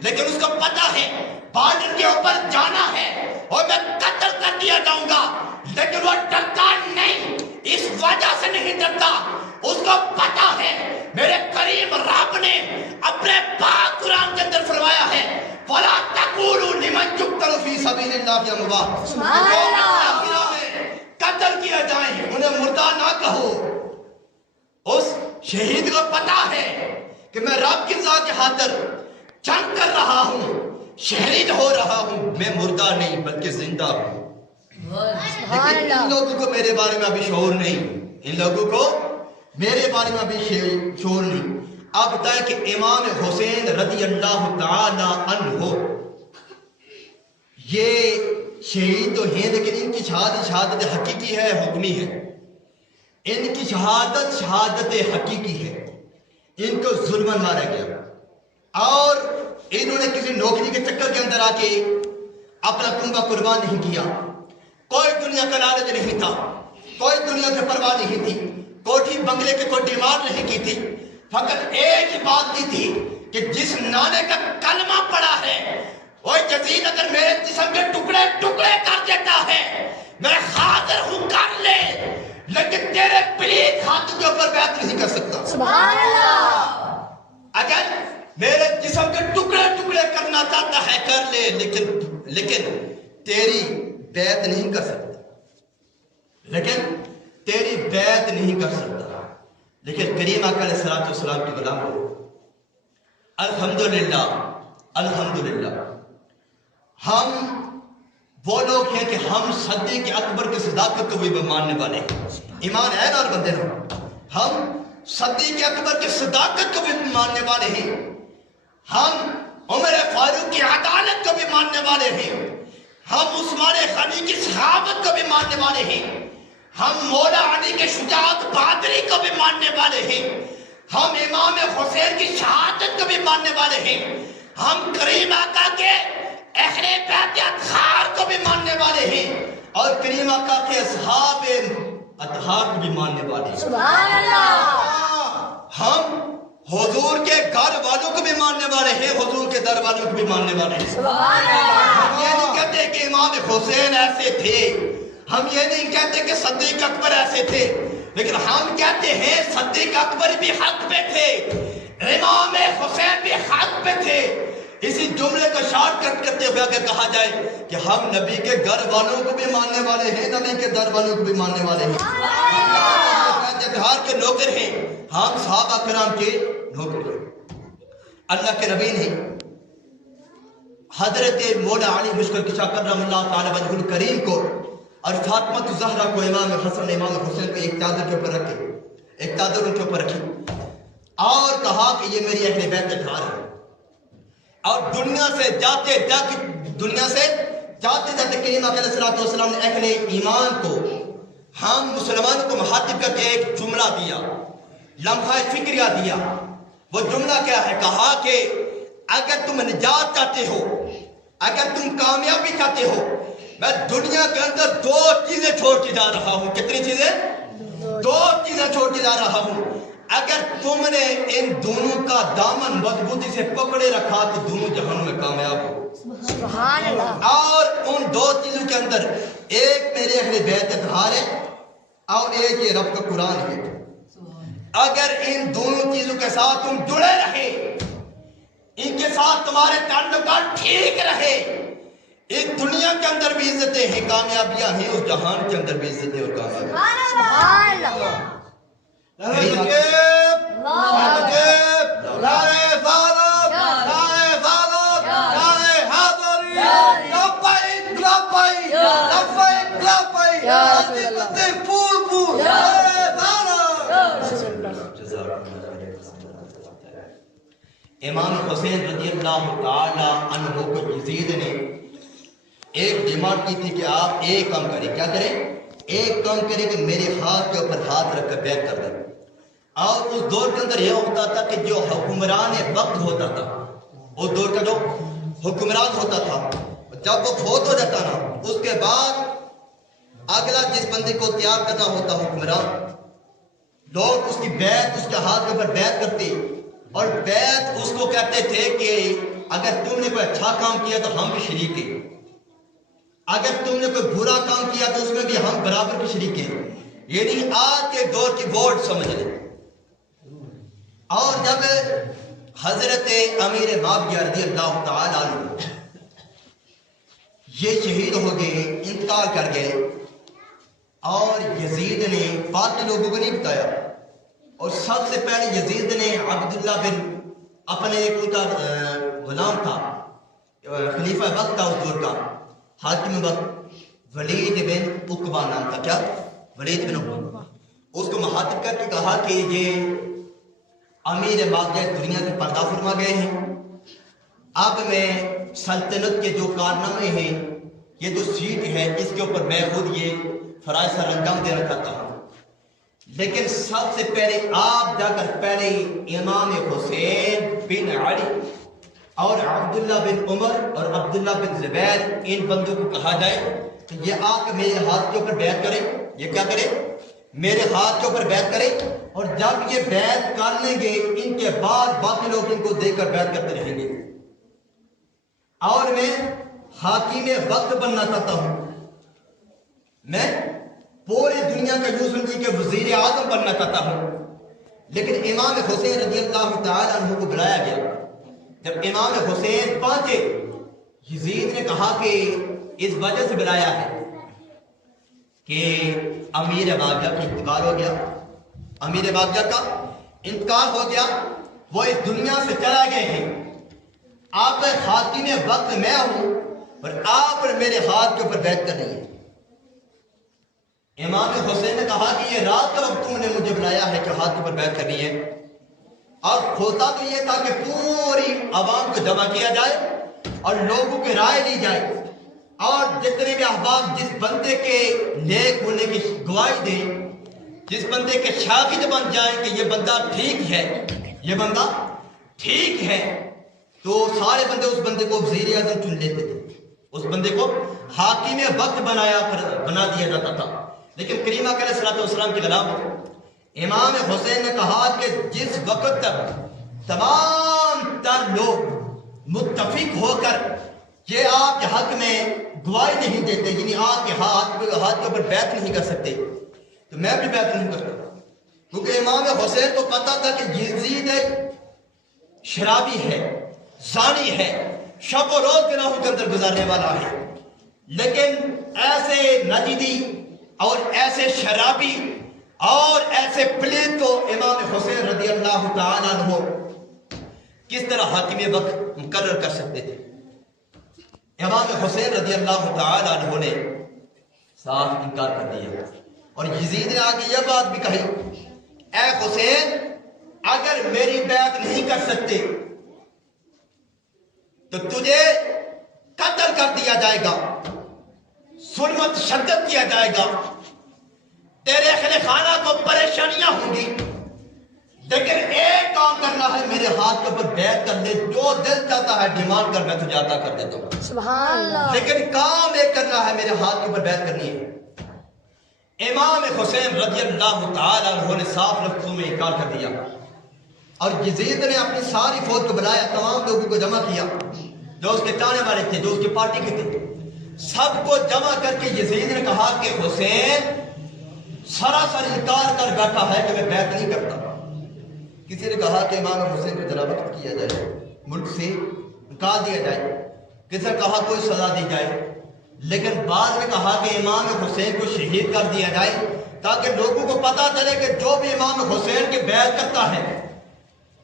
لیکن اس کو پتا ہے بارڈر کے اوپر جانا ہے اور میں قتل کر دیا جاؤں گا، لیکن وہ ڈرتا نہیں، اس وجہ سے نہیں ڈرتا، اس کو پتا ہے میرے کریم رب نے اپنے پاک قرآن کے اندر فرمایا ہے فَلَا تَقُولُوا لِمَنْ يُقْتَلُ فِي سَبِيلِ اللَّهِ أَمْوَاتٌ، قتل کیا جائیں انہیں مردہ نہ کہو۔ اس شہید کو پتا ہے کہ میں رب کی ذات کی خاطر جنگ کر رہا ہوں، شہید ہو رہا ہوں، میں مردہ نہیں بلکہ زندہ ہوں۔ لیکن ان لوگوں کو میرے بارے میں ابھی شعور نہیں، ان لوگوں کو میرے بارے میں ابھی شعور نہیں۔ آپ بتائیں کہ امام حسین رضی اللہ تعالی عنہ یہ شہید تو ہیں، لیکن ان کی شہادت حقیقی ہے، حکمی ہے۔ ان کی شہادت حقیقی ہے، ان کو ظلماً مارا گیا اور انہوں نے کسی نوکری کے چکر کے اندر آ کے اپنا کنبہ قربان نہیں کیا، کوئی دنیا کا لالچ نہیں تھا، کوئی دنیا کی پرواہ نہیں تھی، کوٹھی بنگلے کی کوئی ڈیمانڈ نہیں کی تھی، فقط ایک ہی بات کی تھی کہ جس نانے کا کلمہ پڑا ہے وہ یزید اگر میرے جسم کے ٹکڑے ٹکڑے کر دیتا ہے میں حاضر ہوں کر لے، لیکن تیرے پلیت ہاتھ کے اوپر بیعت نہیں کر سکتا۔ سبحان اللہ۔ اگر میرے جسم کے ٹکڑے ٹکڑے کرنا چاہتا ہے کر لے، لیکن تیری بیعت نہیں کر سکتا، لیکن تیری بیعت نہیں کر سکتا۔ لیکن کریم آقا علیہ السلام کی غلام ہو، الحمدللہ الحمدللہ ہم وہ لوگ ہیں کہ ہم صدیق اکبر کی صداقت کو بھی ماننے والے ہیں، ایمان ہے نا اور بندے نا، ہم صدیق اکبر کی صداقت کو بھی ماننے والے ہیں، ہم عمر فاروق کی عدالت کو بھی ماننے والے ہیں، ہم عثمان غنی کی صحابت کو بھی ماننے والے ہیں، ہم مولا علی کے شجاعت بہادری کو بھی ماننے والے ہیں، ہم امام حسین کی شہادت کو بھی ماننے والے ہیں، ہم کریم آقا کے اہل بیت اطہار کو بھی ماننے والے ہیں اور کریم آقا کے اصحاب اطہار کو بھی ماننے والے ہیں۔ سبحان اللہ۔ ہم حضور کے گھر والوں کو بھی ماننے والے ہیں، حضور کے در والوں کو بھی ماننے والے ہیں۔ سبحان اللہ۔ ہم یہ نہیں کہتے کہ امام حسین ایسے تھے، ہم یہ نہیں کہتے کہ صدیق اکبر ایسے تھے، لیکن ہم کہتے ہیں صدیق اکبر بھی حق پہ تھے، امام حسین بھی حق پہ تھے۔ اسی جملے کو شارٹ کٹ کرتے ہوئے اگر کہا جائے کہ ہم نبی کے گھر والوں کو بھی ماننے والے ہیں، نبی کے در والوں کو بھی ماننے والے ہیں، اتحاد کے نوکر ہیں، ہم صحابہ کرام کے نوکر ہیں۔ اللہ کے نبی نے حضرت مولا علی مشکل کشا کرم اللہ تعالی وجہ الکریم کو اور فاطمہ الزہرا کو، امام حسن امام حسین کو ایک چادر کے اوپر رکھے، ایک چادر ان کے اوپر رکھی اور کہا کہ یہ میری اہل بیت کے گھر ہے، اور دنیا سے جاتے جاتے کریم علیہ السلام نے اہل ایمان کو، ہم مسلمانوں کو مخاطب کر کے ایک جملہ دیا، لمحہ فکریہ دیا۔ وہ جملہ کیا ہے؟ کہا کہ اگر تم نجات چاہتے ہو، اگر تم کامیابی چاہتے ہو، میں دنیا کے اندر دو چیزیں چھوڑ کے جا رہا ہوں۔ کتنی چیزیں؟ دو چیزیں چھوڑ کے جا رہا ہوں۔ اگر تم نے ان دونوں کا دامن مضبوطی سے پکڑے رکھا تو دونوں جہنم میں کامیاب ہو۔ سبحان اللہ۔ اور ان دو چیزوں کے اندر ایک میرے اہل بیت اطہار ہے اور ایک یہ رب کا قرآن ہے۔ اگر ان دونوں چیزوں کے ساتھ تم جڑے رہے، ان کے ساتھ تمہارے تعلقات ٹھیک رہے، اس دنیا کے اندر بھی عزتیں ہیں، کامیابیاں ہیں، اس جہان کے اندر بھی عزتیں اور کامیابیاں۔ سبحان اللہ۔ امام حسین رضی اللہ تعالی عنہ کو یزید نے ایک ڈیمانڈ کی تھی کہ آپ ایک کام کریں۔ کیا کریں؟ ایک کام کریں کہ میرے ہاتھ کے اوپر ہاتھ رکھ کر بیعت کر دیں۔ اور اس دور کے اندر یہ ہوتا تھا کہ جو حکمران وقت ہوتا تھا، اس دور کا جو حکمران ہوتا تھا، جب وہ فوت ہو جاتا نا، اس کے بعد اگلا جس بندے کو تیار کرنا ہوتا حکمران، لوگ اس کی بیعت، اس کے ہاتھ کے اوپر بیعت کرتے، اور بیعت اس کو کہتے تھے کہ اگر تم نے کوئی اچھا کام کیا تو ہم بھی شریک ہیں، اگر تم نے کوئی برا کام کیا تو اس میں بھی ہم برابر کے شریک ہیں. یعنی آج کے دور کی ووٹ سمجھ لیں. اور جب حضرت امیر معاویہ رضی اللہ تعالیٰ عنہ یہ شہید ہو گئے، انتقال کر گئے، اور یزید نے باقی لوگوں کو نہیں بتایا، اور سب سے پہلے یزید نے عبداللہ بن اپنے ایک ان کا غلام تھا، خلیفہ وقت تھا اس دور کا، حاکم وقت، ولید بن عقبہ نام تھا. کیا؟ ولید بن عقبہ. اس کو مخاطب کر کے کہا کہ یہ امیر معاویہ دنیا سے پردہ فرما گئے ہیں، اب میں سلطنت کے جو کارنامے ہیں، یہ جو سیٹ ہے اس کے اوپر میں خود یہ فرائض سر انجام دینا چاہتا ہوں. لیکن سب سے پہلے آپ جا کر پہلے امام حسین بن علی اور عبداللہ بن عمر اور عبداللہ بن زبیر ان بندوں کو کہا جائے کہ یہ آ کے میرے ہاتھ کے اوپر بیعت کرے. یہ کیا کرے؟ میرے ہاتھ کے اوپر بیعت کرے. اور جب یہ بیعت کر لیں گے ان کے بعد باقی لوگ ان کو دیکھ کر بیعت کرتے رہیں گے. اور میں حاکم وقت بننا چاہتا ہوں، میں پوری دنیا کا یوں سمجھیے کہ وزیر اعظم بننا چاہتا ہوں. لیکن امام حسین رضی اللہ تعالیٰ عنہ کو بلایا گیا. جب امام حسین پہنچے، یزید نے کہا کہ اس وجہ سے بلایا ہے کہ امیر معاویہ کا انتقال ہو گیا. امیر معاویہ کا انتقال ہو گیا، وہ اس دنیا سے چلا گئے ہیں. آپ حاکم وقت میں ہوں اور آپ میرے ہاتھ کے اوپر بیعت کر رہی ہے. امام حسین نے کہا کہ یہ رات کا وقت تم نے مجھے بلایا ہے کہ ہاتھ کے اوپر بیعت کرنی ہے، اور ہوتا تو یہ تھا کہ پوری عوام کو جمع کیا جائے اور لوگوں کی رائے لی جائے، اور جتنے بھی احباب جس بندے کے نیک ہونے کی گواہی دیں، جس بندے کے شاہد بن جائیں کہ یہ بندہ ٹھیک ہے، یہ بندہ ٹھیک ہے، تو سارے بندے اس بندے کو وزیر اعظم چن لیتے تھے، اس بندے کو حاکم وقت بنا دیا جاتا تھا. لیکن کریم اکرم صلی اللہ علیہ وسلم کے غلام امام حسین نے کہا کہ جس وقت تک تمام تر لوگ متفق ہو کر یہ آپ کے حق میں گواہی نہیں دیتے، یعنی آپ کے ہاتھ کے اوپر بیعت نہیں کر سکتے، تو میں بھی بیعت نہیں کرتا. کیونکہ امام حسین کو پتا تھا کہ یزید شرابی ہے، زانی ہے، شب و روز گناہوں کے اندر گزارنے والا ہے. لیکن ایسے نجدی اور ایسے شرابی اور ایسے پلیت کو امام حسین رضی اللہ تعالیٰ عنہ کس طرح حاکم وقت مقرر کر سکتے تھے؟ امام حسین رضی اللہ تعالیٰ عنہ نے صاف انکار کر دیا. اور یزید نے آگے یہ بات بھی کہی، اے حسین اگر میری بیعت نہیں کر سکتے تو تجھے قتل کر دیا جائے گا، ظلم و تشدد کیا جائے گا، تیرے اہل خانہ کو پریشانیاں ہوں گی، لیکن ایک کام کرنا ہے، میرے ہاتھ کے اوپر بیعت کر دے، جو دل چاہتا ہے ڈیمانڈ کر، میں تجھے عطا کر دیتا ہوں. سبحان اللہ. لیکن کام ایک کرنا ہے، میرے ہاتھ کے اوپر بیعت کرنی ہے. امام حسین رضی اللہ تعالیٰ عنہ نے صاف لفظوں میں انکار کر دیا، اور یزید نے اپنی ساری فوج کو بلایا، تمام لوگوں کو جمع کیا جو اس کے چاہنے والے تھے، جو اس کی پارٹی کے تھے، سب کو جمع کر کے یزید نے کہا کہ حسین سراسر انکار کر بیٹھا ہے کہ میں بیعت نہیں کرتا. کسی نے کہا کہ امام حسین کو ذرا وقت کیا جائے، ملک سے نکال دیا جائے، کسی نے کہا کوئی سزا دی جائے، لیکن بعد میں کہا کہ امام حسین کو شہید کر دیا جائے تاکہ لوگوں کو پتا چلے کہ جو بھی امام حسین کی بیعت کرتا ہے،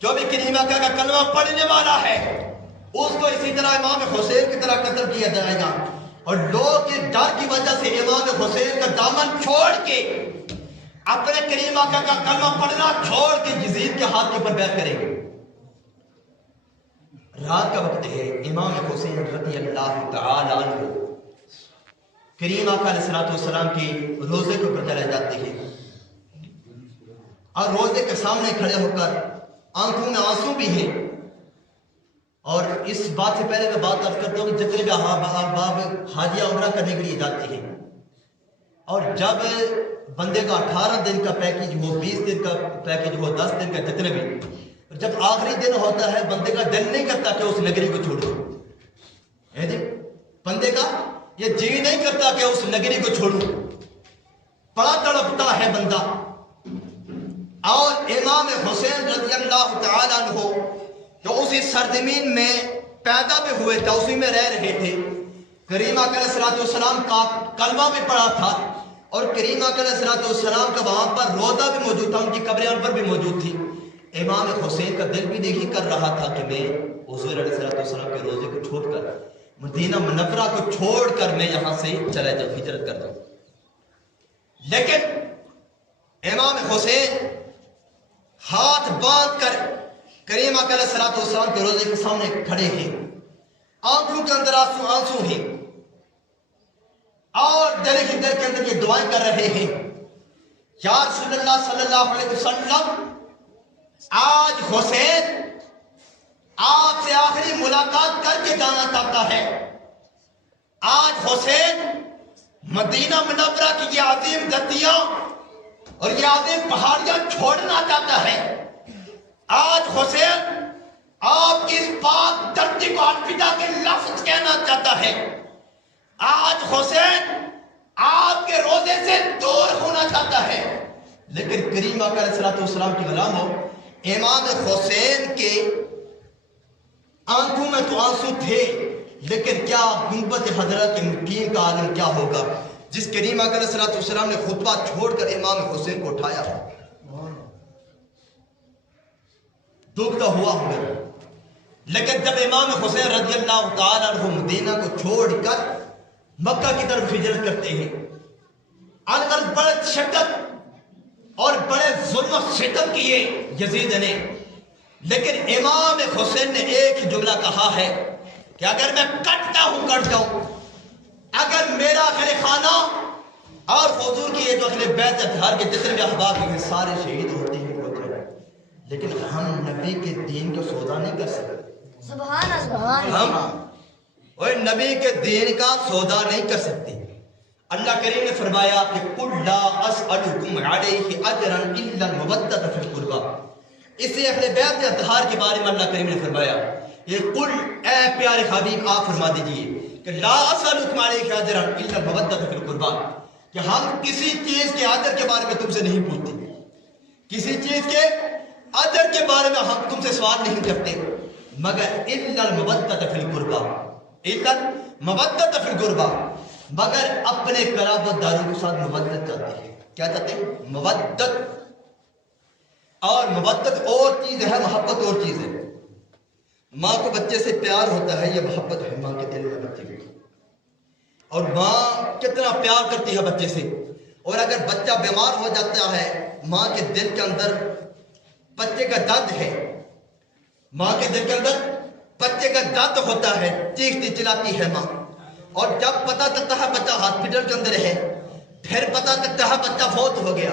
جو بھی کریمہ کا کلمہ پڑھنے والا ہے، اس کو اسی طرح امام حسین کی طرح قتل کیا جائے گا. اور لوگ اس ڈر کی وجہ سے امام حسین کا دامن چھوڑ کے اپنے کریمہ کا کلمہ پڑھنا چھوڑ کے یزید کے ہاتھ کے اوپر بیعت کریں گے. رات کا وقت ہے، امام حسین رضی اللہ تعالی عنہ کریم آقا علیہ السلام کی روزے کے اوپر چلے جاتے ہیں، اور روزے کے سامنے کھڑے ہو کر آنکھوں میں آنسو بھی ہیں. اور اس بات سے پہلے میں بات عرض کرتا ہوں کہ جتنے بھی احباب حاجیہ عمرہ کرنے کے لیے جاتے ہیں، اور جب بندے کا 18 دن کا پیکج ہو، 20 دن کا پیکج ہو، 10 دن کا، جتنے بھی، جب آخری دن ہوتا ہے بندے کا دل نہیں کرتا کہ اس نگری کو چھوڑو. جی بندے کا یہ جی نہیں کرتا کہ اس نگری کو چھوڑو، بڑا تڑپتا ہے بندہ. اور امام حسین رضی اللہ تعالیٰ عنہ جو اسی سرزمین میں پیدا بھی ہوئے تھے، اسی میں رہ رہے تھے. کریم آقا علیہ الصلوۃ والسلام کا کلمہ بھی پڑھا تھا، اور کریم آقا علیہ الصلوۃ والسلام کا وہاں پر روضہ بھی موجود تھا، ان کی قبر انور بھی موجود تھی. امام حسین کا دل بھی نہیں کر رہا تھا کہ میں حضور علیہ الصلوۃ والسلام کے روضے کو چھوڑ کر، مدینہ منورہ کو چھوڑ کر میں یہاں سے چلا جاؤں، ہجرت کر دوں. لیکن امام حسین ہاتھ باندھ کر کریم آقا علیہ الصلوۃ والسلام کے روضے کے سامنے کھڑے ہیں، آنکھوں کے اندر آنسو ہیں، اور دل کے اندر یہ دعائیں کر رہے ہیں. یا رسول اللہ صلی اللہ علیہ وسلم، آج حسین آپ سے آخری ملاقات کر کے جانا چاہتا ہے. آج حسین مدینہ منورہ کی یہ عظیم دھرتیاں اور یہ عظیم پہاڑیاں چھوڑنا چاہتا ہے. آج حسین آپ کی اس پاک دھرتی کو الوداع کے لفظ کہنا چاہتا ہے. آج حسین آپ کے روزے سے دور ہونا چاہتا ہے. لیکن کریم آقا علیہ الصلوۃ والسلام کی غلاموں، امام حسین کے آنکھوں میں تو آنسو تھے، لیکن کیا گنبد حضرت کے مقیم کا عالم کیا ہوگا جس کریم آقا علیہ الصلوۃ والسلام نے خطبہ چھوڑ کر امام حسین کو اٹھایا. دکھ تو ہوا ہوگا، لیکن جب امام حسین رضی اللہ تعالیٰ عنہ مدینہ کو چھوڑ کر مکہ کی طرف ہجرت کرتے ہیں، انقدر بڑے شدت اور بڑے ظلم و ستم کیے یزید نے، لیکن امام حسین نے ایک ہی جملہ کہا ہے کہ اگر میں کٹتا ہوں کٹ جاؤں، اگر میرا اہل خانہ اور حضور کی یہ جو اہل بیت اطہار کے جتنے بھی احباب ہیں سارے شہید ہوتے ہیں، لیکن ہم نبی کے دین کو سودا نہیں کر سکتے. سبحان اللہ. ہم اور نبی کے دین کا سودا نہیں کر سکتے. اللہ کریم نے فرمایا کہ قُلْ لَا أَسْأَلُكُمْ عَلَيْهِ أَجْرًا إِلَّا الْمَوَدَّةَ فِي الْقُرْبَى. اس سے اہل بیت اطہار کے بارے میں اللہ کریم نے فرمایا، یہ قل اے پیارے حبیب آپ فرما دیجئے کہ لا أَسْأَلُكُمْ عَلَيْهِ أَجْرًا إِلَّا الْمَوَدَّةَ فِي الْقُرْبَى، کہ ہم کسی چیز کے اجر کے بارے میں تم سے نہیں پوچھتے، کسی چیز کے اجر کے بارے میں ہم تم سے سوال نہیں کرتے، مگر الا المودۃ فی القربى، الا المودۃ فی القربى، مگر اپنے قرابت داروں کے ساتھ مودت چاہتے ہیں. کیا چاہتے ہیں؟ مودت. اور مودت اور چیز ہے، محبت اور چیز ہے. ماں کو بچے سے پیار ہوتا ہے، یہ محبت ہے ماں کے دل میں بچے کی. اور ماں کتنا پیار کرتی ہے بچے سے، اور اگر بچہ بیمار ہو جاتا ہے ماں کے دل کے اندر بچے کا درد ہے، ماں کے دل کے اندر بچے کا درد ہوتا ہے، چیختی چلاتی ہے ماں. اور جب پتہ چلتا ہے بچہ ہاسپٹل کے اندر ہے، پھر پتہ چلتا ہے بچہ فوت ہو گیا،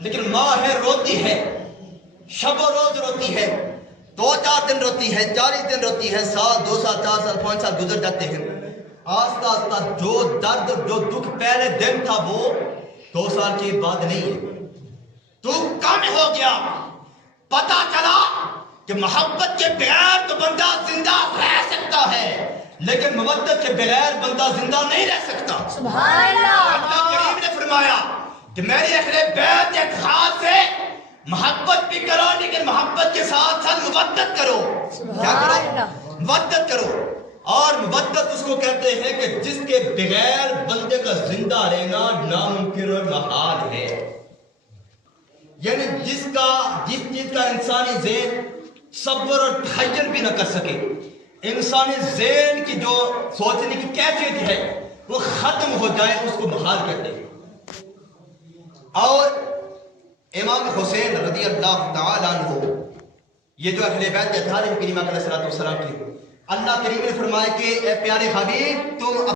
لیکن ماں ہے روتی ہے، شب و روز روتی ہے، 2-4 دن روتی ہے، 40 دن روتی ہے، سال 2 سال 4 سال 5 سال گزر جاتے ہیں. آہستہ آہستہ جو درد جو دکھ پہلے دن تھا وہ 2 سال کے بعد نہیں ہے، تو کم ہو گیا. پتا چلا کہ محبت کے بغیر تو بندہ زندہ رہ سکتا ہے، لیکن مودت کے بغیر بندہ زندہ نہیں رہ سکتا. سبحان اللہ. اللہ کریم نے فرمایا کہ میری اہل بیت اطہار سے محبت بھی کرو، لیکن محبت کے ساتھ ساتھ مودت کرو. کیا کرو؟ مودت کرو. اور مودت اس کو کہتے ہیں کہ جس کے بغیر بندے کا زندہ رہنا ناممکن اور محال ہے. یعنی جس چیز کا انسانی ذہن صبر اور تخیل بھی نہ کر سکے، انسانی ذہن کی جو سوچنے کی کیفیت ہے وہ ختم ہو جائے، اس کو محال کہتے ہیں. اور امام حسین رضی اللہ تعالیٰ عنہ، یہ جو اہل بیت اطہار کریم علیہ الصلوۃ والسلام کی، اللہ کریم نے فرمایا کہ اے پیارے حبیب تم